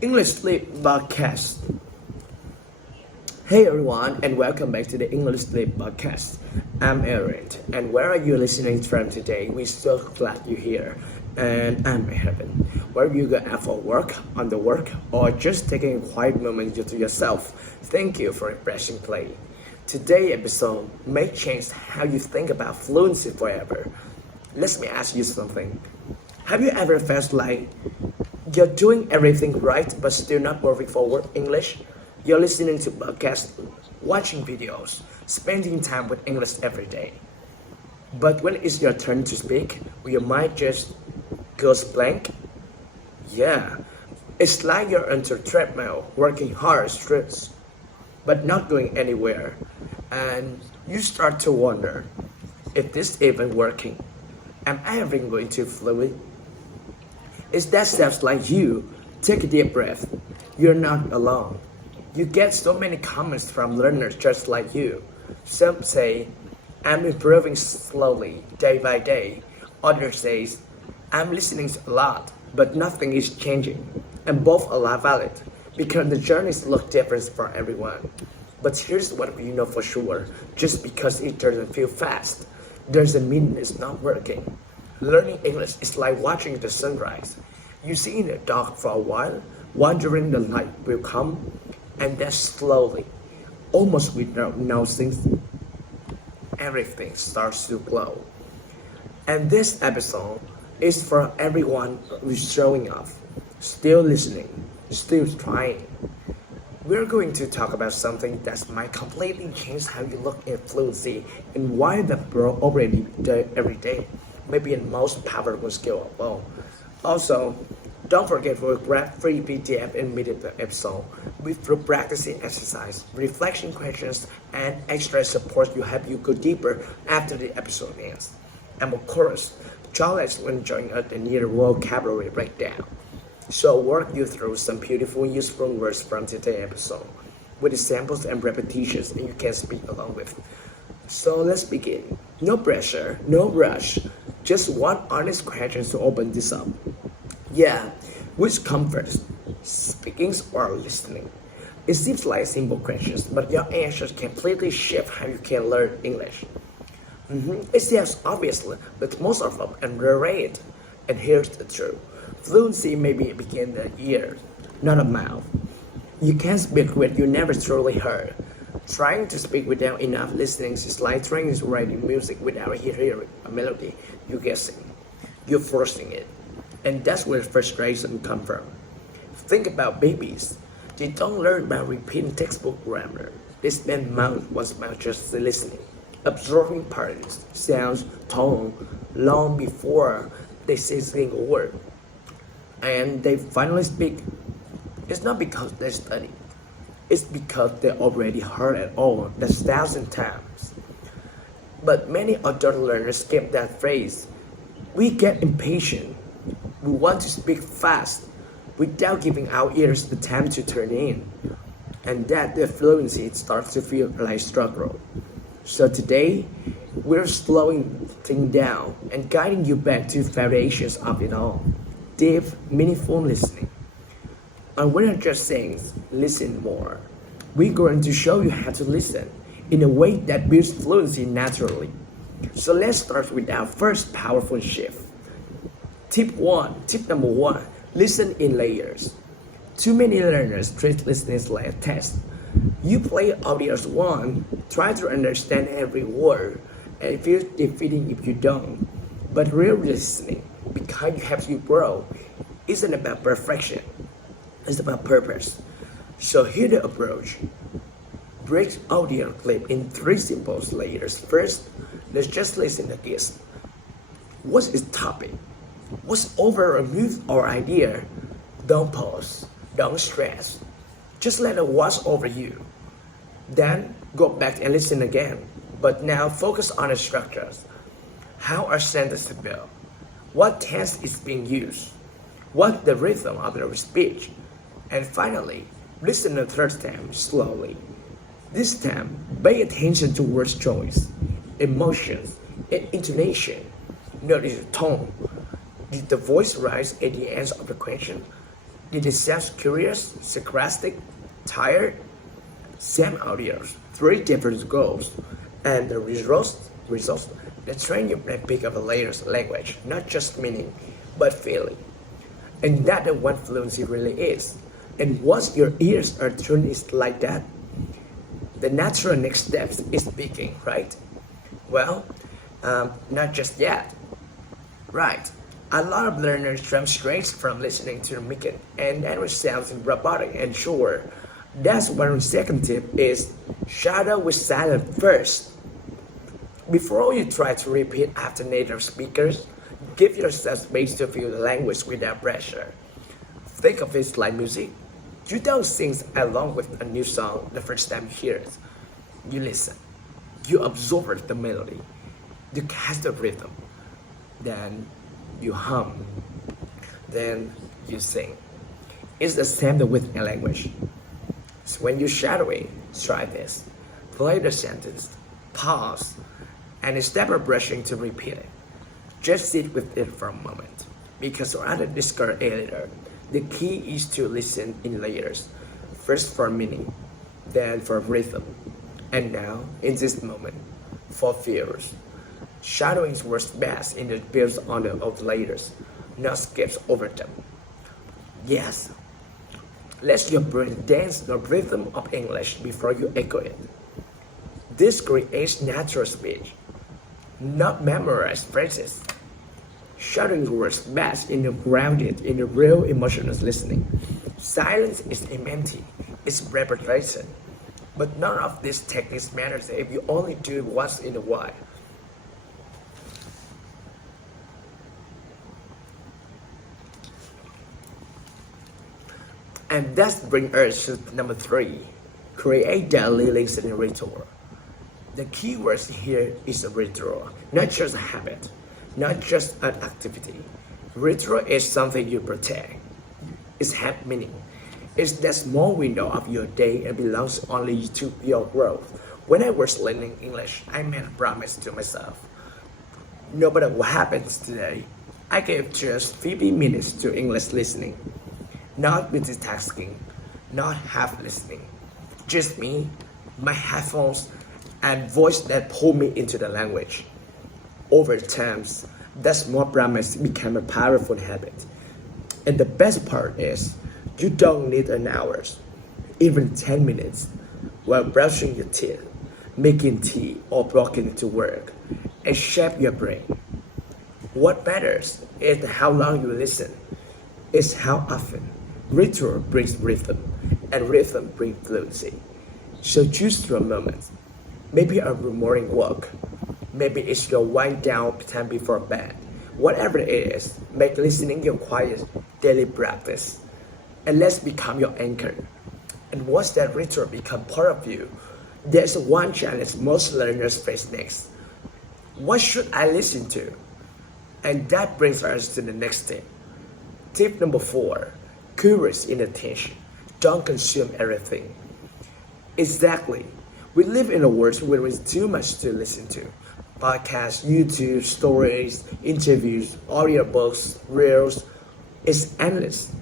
English Sleep Podcast. Hey everyone, and welcome back to the English Sleep Podcast. I'm Aaron, and where are you listening from today? We're so glad you're here. And I'm in heaven, where you go out for work, on the work, or just taking a quiet moment to yourself. Thank you for pressing play. Today's episode may change how you think about fluency forever. Let me ask you something. Have you ever felt like you're doing everything right but still not moving forward English? You're listening to podcasts, watching videos, spending time with English every day. But when it's your turn to speak, your mind just goes blank? Yeah, it's like you're on a treadmill, working hard, stressed, but not going anywhere. And you start to wonder, is this even working? Am I ever going to fluent? If that sounds like you, take a deep breath. You're not alone. You get so many comments from learners just like you. Some say, I'm improving slowly, day by day. Others say, I'm listening a lot, but nothing is changing. And both are valid, because the journeys look different for everyone. But here's what we know for sure. Just because it doesn't feel fast, doesn't mean it's not working. Learning English is like watching the sunrise. You see in the dark for a while, wondering the light will come, and then slowly, almost without noticing, everything starts to glow. And this episode is for everyone who's showing up, still listening, still trying. We're going to talk about something that might completely change how you look at fluency and why the bro already do every day may be the most powerful skill of all. Also, don't forget to grab free PDF and immediate episode with practicing exercise, reflection questions, and extra support to help you go deeper after the episode ends. And of course, challenge when joining us in the vocabulary breakdown. So work you through some beautiful useful words from today's episode with examples and repetitions and you can speak along with. So let's begin. No pressure, no rush, just one honest question to open this up. Yeah, which comes first, speaking or listening? It seems like simple questions, but your answers completely shift how you can learn English. It seems obvious, but most of them underrated. And here's the truth. Fluency may begin the ear, not a mouth. You can't speak what you never truly heard. Trying to speak without enough listening is like trying to write music without hearing a melody. You're guessing. You're forcing it. And that's where frustration comes from. Think about babies. They don't learn by repeating textbook grammar. They spend months just listening, absorbing patterns, sounds, tone, long before they say a single word. And they finally speak. It's not because they study. It's because they already heard it all 1,000 times. But many adult learners skip that phrase. We get impatient. We want to speak fast without giving our ears the time to turn in. And that the fluency starts to feel like struggle. So today, we're slowing things down and guiding you back to variations of it all. Deep, meaningful listening. And we're not just saying, listen more. We're going to show you how to listen in a way that builds fluency naturally. So let's start with our first powerful shift. Tip number one, listen in layers. Too many learners treat listening like a test. You play audios one, try to understand every word, and feel defeating if you don't. But real listening, because it helps you grow, isn't about perfection. It's about purpose. So here's the approach. Break audio clip in 3 simple layers. First, let's just listen to this. What's its topic? What's over a myth or idea? Don't pause. Don't stress. Just let it wash over you. Then go back and listen again. But now focus on the structures. How are sentences built? What tense is being used? What's the rhythm of the speech? And finally, listen the third time slowly. This time, pay attention to word choice, emotions, and intonation. Notice the tone. Did the voice rise at the end of the question? Did it sound curious, sarcastic, tired? Same audios, three different goals, and the results, the train your brain pick up a layers of language, not just meaning, but feeling. And that's what fluency really is. And once your ears are tuned is like that, the natural next step is speaking, right? Well, not just yet. Right. A lot of learners jump straight from listening to the mic and it sounds robotic, and sure, that's one second tip is shadow with silence first. Before you try to repeat after native speakers, give yourself space to feel the language without pressure. Think of it like music. You don't sing along with a new song the first time you hear it. You listen. You absorb the melody. You catch the rhythm. Then you hum. Then you sing. It's the same with a language. So when you're shadowing, try this. Play the sentence, pause, and instead of rushing to repeat it, just sit with it for a moment. Because as I discussed earlier, the key is to listen in layers. First for meaning, then for rhythm, and now, in this moment, for feels. Shadowing works best in the builds on the layers, not skips over them. Yes, let your brain dance the rhythm of English before you echo it. This creates natural speech, not memorized phrases. Shadowing works best in the grounded, in the real emotional listening. Silence is empty, it's repetition. But none of these techniques matters if you only do it once in a while. And that brings us to number 3. Create daily listening ritual. The key word here is a ritual, not just a habit, not just an activity. Ritual is something you protect. It's have meaning. It's that small window of your day and belongs only to your growth. When I was learning English, I made a promise to myself. No matter what happens today, I gave just 50 minutes to English listening. Not multitasking, not half listening. Just me, my headphones, and voice that pull me into the language. Over time, that small promise became a powerful habit. And the best part is, you don't need an hour, even 10 minutes, while brushing your teeth, making tea, or walking to work, and shape your brain. What matters is how long you listen, it's how often. Ritual brings rhythm, and rhythm brings fluency. So choose your moment. Maybe a morning walk. Maybe it's your wind down time before bed. Whatever it is, make listening your quiet daily practice. And let's become your anchor. And once that ritual becomes part of you, there's one challenge most learners face next. What should I listen to? And that brings us to the next tip. Tip number 4, curious in attention. Don't consume everything. Exactly. We live in a world where there's too much to listen to. Podcasts, YouTube, stories, interviews, audiobooks, reels. It's endless.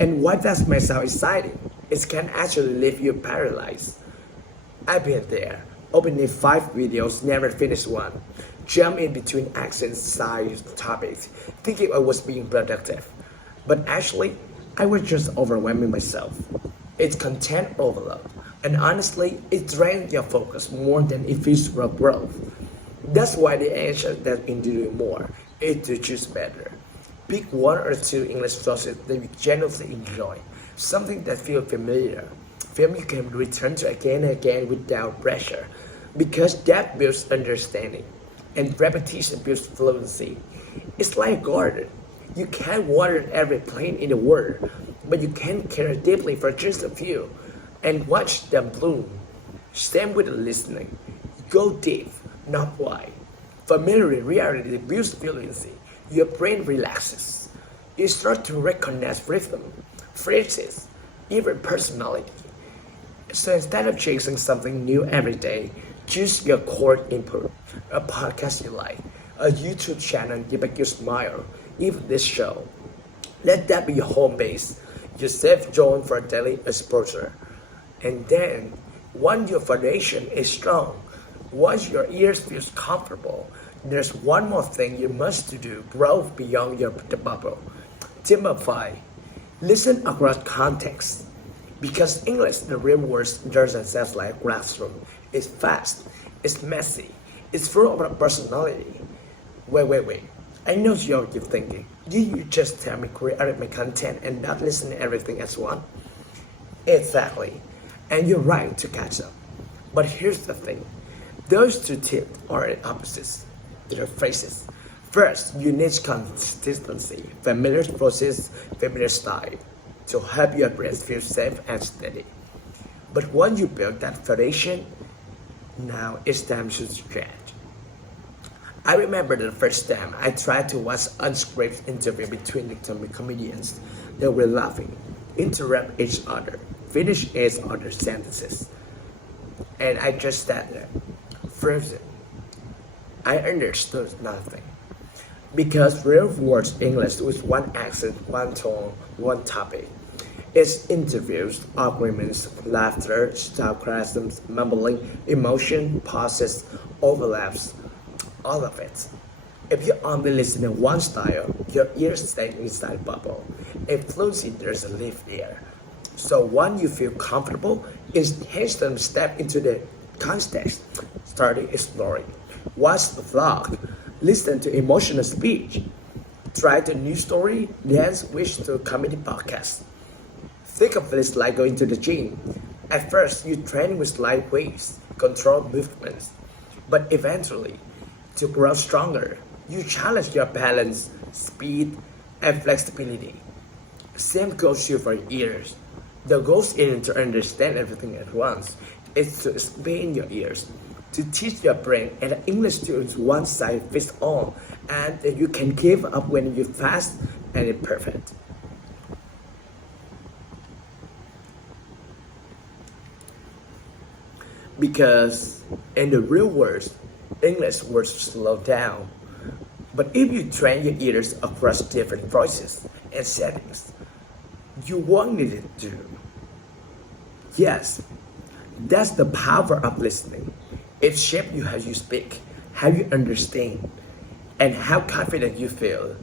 And what does make sound exciting? It can actually leave you paralyzed. I've been there, opening 5 videos, never finished one. Jump in between accents, side topics, thinking I was being productive. But actually, I was just overwhelming myself. It's content overload. And honestly, it drains your focus more than it feels for growth. That's why the answer that in doing more is to choose better. Pick 1 or 2 English sources that you genuinely enjoy, something that feels familiar, film you can return to again and again without pressure, because that builds understanding, and repetition builds fluency. It's like a garden. You can't water every plant in the world, but you can care deeply for just a few, and watch them bloom. Same with the listening. Go deep, not wide. Familiar reality builds fluency. Your brain relaxes. You start to recognize rhythm, phrases, even personality. So instead of chasing something new every day, choose your core input. A podcast you like, a YouTube channel that makes you smile, even this show. Let that be your home base. your safe zone for daily exposure. And then, once your foundation is strong, once your ears feel comfortable, there's one more thing you must do: grow beyond the bubble. Tip number 5. Listen across context. Because English, the real words, doesn't sound like a classroom. It's fast, it's messy, it's full of personality. Wait. I know you're thinking, did you just tell me create my content and not listen to everything as one? Exactly. And you're right to catch up. But here's the thing. Those two tips are opposites. They're phrases. First, you need consistency, familiar process, familiar style, to help your brain feel safe and steady. But once you build that foundation, now it's time to stretch. I remember the first time I tried to watch unscripted interview between the comedians. They were laughing, interrupt each other, finish each other's sentences. And I just sat there, frozen. I understood nothing. Because real words English with one accent, one tone, one topic. It's interviews, arguments, laughter, sarcasm, mumbling, emotion, pauses, overlaps, all of it. If you only listen in one style, your ears stay inside a bubble. In fluency, there's a lift there. So when you feel comfortable, instantly step into the context, starting exploring. Watch the vlog, listen to emotional speech, try the news story, then switch to comedy podcast. Think of this like going to the gym. At first, you train with light weights, control movements, but eventually, to grow stronger, you challenge your balance, speed, and flexibility. Same goes to for ears. The goal isn't to understand everything at once. It's to expand your ears, to teach your brain and English to one size fits all, and you can give up when you're fast and imperfect. Because in the real world, English words slow down. But if you train your ears across different voices and settings, you won't need it to. Yes, that's the power of listening. It shapes you how you speak, how you understand, and how confident you feel.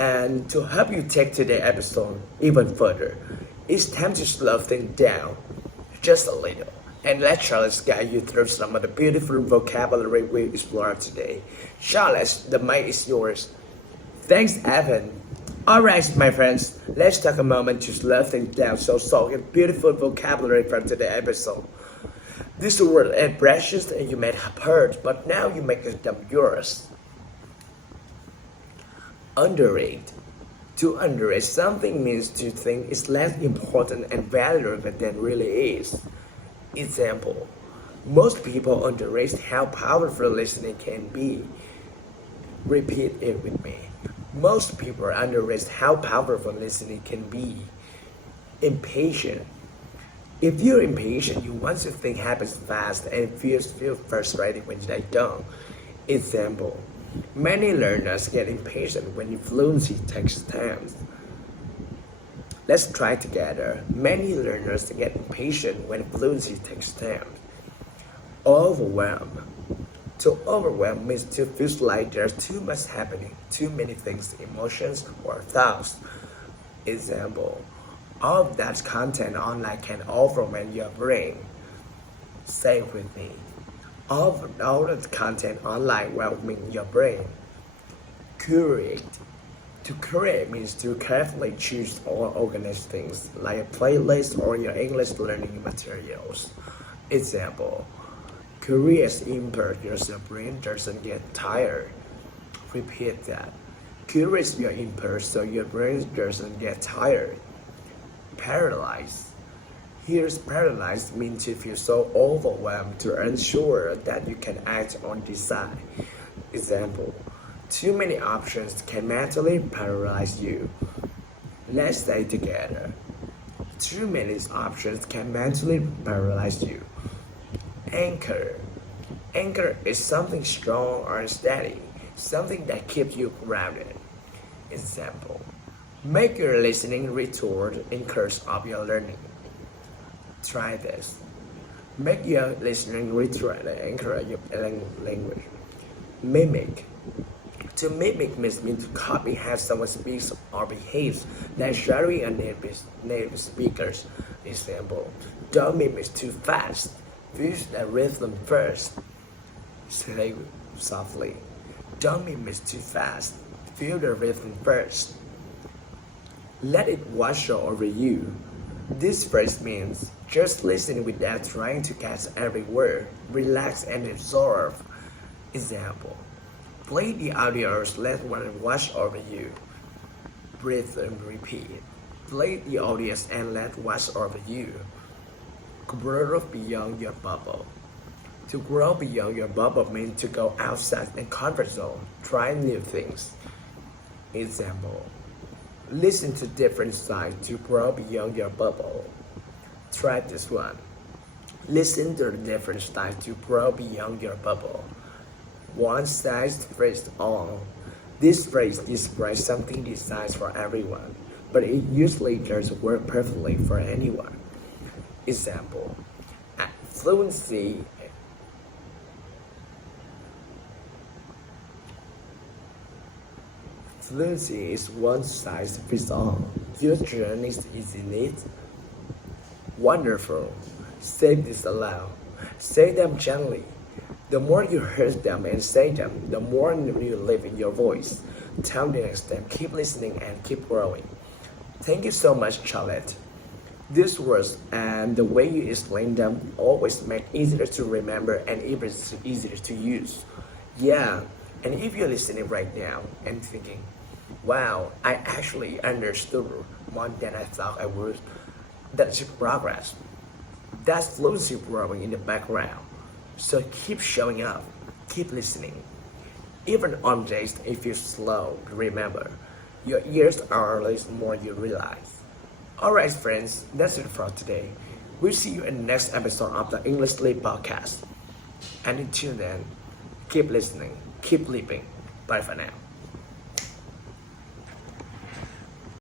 And to help you take today's episode even further, it's time to slow things down just a little. And let Charles guide you through some of the beautiful vocabulary we explore today. Charles, the mic is yours. Thanks, Evan. Alright, my friends, let's take a moment to slow things down so get beautiful vocabulary from today's episode. These were impressions that you may have heard, but now you make them yours. Underrate. To underrate something means to think it's less important and valuable than really is. Example, most people underrate how powerful listening can be. Repeat it with me. Most people underrate how powerful listening can be. Impatient. If you're impatient, you want something happens fast and feel frustrated when they don't. Example, many learners get impatient when fluency takes time. Let's try together. Many learners get impatient when fluency takes time. Overwhelm. To overwhelm means to feel like there's too much happening, too many things, emotions, or thoughts. Example, all of that content online can overwhelm your brain. Say it with me. All of the content online will overwhelm your brain. Curate. To curate means to carefully choose or organize things, like a playlist or your English learning materials. Example, curious impairs your brain doesn't get tired. Repeat that. Curious your impairs so your brain doesn't get tired. Paralyzed. Here's paralyzed means to feel so overwhelmed to unsure that you can act or decide. Example, too many options can mentally paralyze you. Let's say together. Too many options can mentally paralyze you. Anchor. Anchor is something strong or steady, something that keeps you grounded. Example, Make your listening ritual in course of your learning. Try this. Make your listening ritual encourage your language. Mimic. To mimic means to copy how someone speaks or behaves, naturally a native speakers. Example, don't mimic too fast. Feel the rhythm first. Say softly. Don't mimic too fast. Feel the rhythm first. Let it wash over you. This phrase means just listen without trying to catch every word. Relax and absorb. Example, play the audios, let one wash over you. Breathe and repeat. Play the audios and let wash over you. Grow beyond your bubble. To grow beyond your bubble means to go outside the comfort zone, try new things. Example, listen to different sides to grow beyond your bubble. Try this one. Listen to the different styles to grow beyond your bubble. One size fits all. This phrase describes something designed for everyone, but it usually doesn't work perfectly for anyone. Example, fluency is one size fits all. Your journey is easy. Wonderful. Say this aloud. Say them gently. The more you hear them and say them, the more you live in your voice. Till the next time, keep listening and keep growing. Thank you so much, Charlotte. These words and the way you explain them always make it easier to remember and even easier to use. Yeah, and if you're listening right now and thinking, wow, I actually understood more than I thought I would, that's progress. That's fluency growing in the background. So keep showing up, keep listening. Even on days it feels slow, remember, your ears are listening more you realize. Alright friends, that's it for today. We'll see you in the next episode of the NHถี่podcast. And until then, keep listening, keep living. Bye for now.